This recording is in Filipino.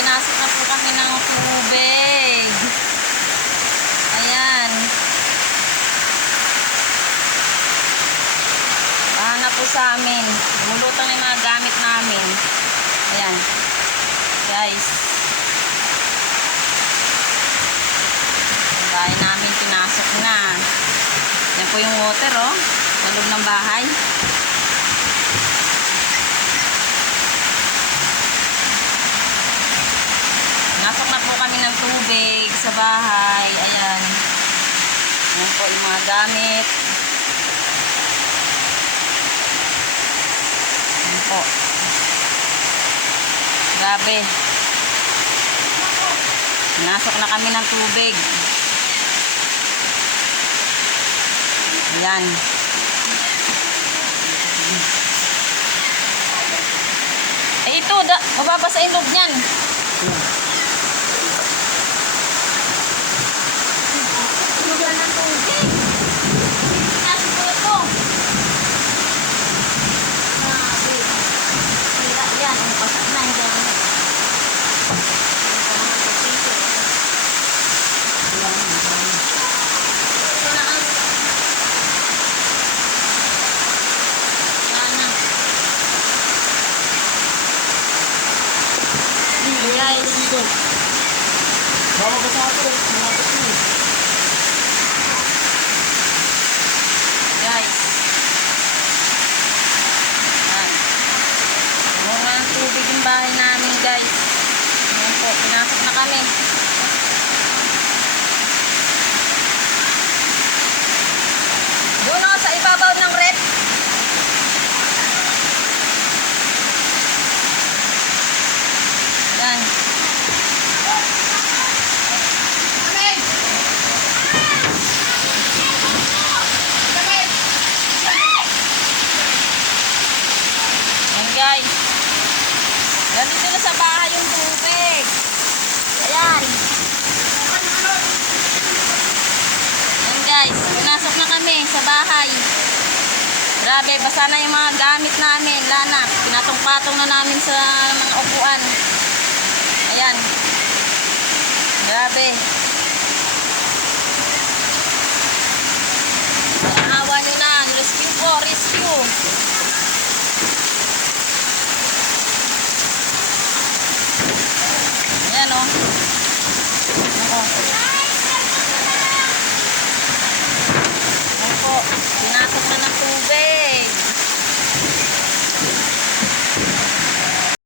pinasok na po kami ng tubig. Ayan. Baha na po sa amin. Lumulutang na yung mga gamit namin. Ayan. Guys. Bahay namin pinasok na. Yan po yung water, oh. Sa loob ng bahay. Nasok na po kami ng tubig sa bahay. Ayan. Ayan po yung mga gamit. Ayan po. Grabe. Nasok na kami ng tubig. Ayan. Eh ito, da, mababasa yung loob niyan. Tulugan ng tubig. Kasi po ito. Grabe. Sira yan. Ang pasak na. Hindi naman. Ito na ang... Sana. Guys. dito. Bawa ka sa atin. Malapit mo. Guys. Yan. Ng tubig yung bahay namin, guys. Ayan po, pinasok na kami. Doon ako sa ibabaw ng rep. Yan. Yan guys. Ganito na sa bahay yung tubig. Ayan. Yan guys. Pinasok na kami sa bahay. Grabe, basa na yung mga gamit namin. Lana, pinatong-patong na namin sa mga upuan. Ayan. Grabe.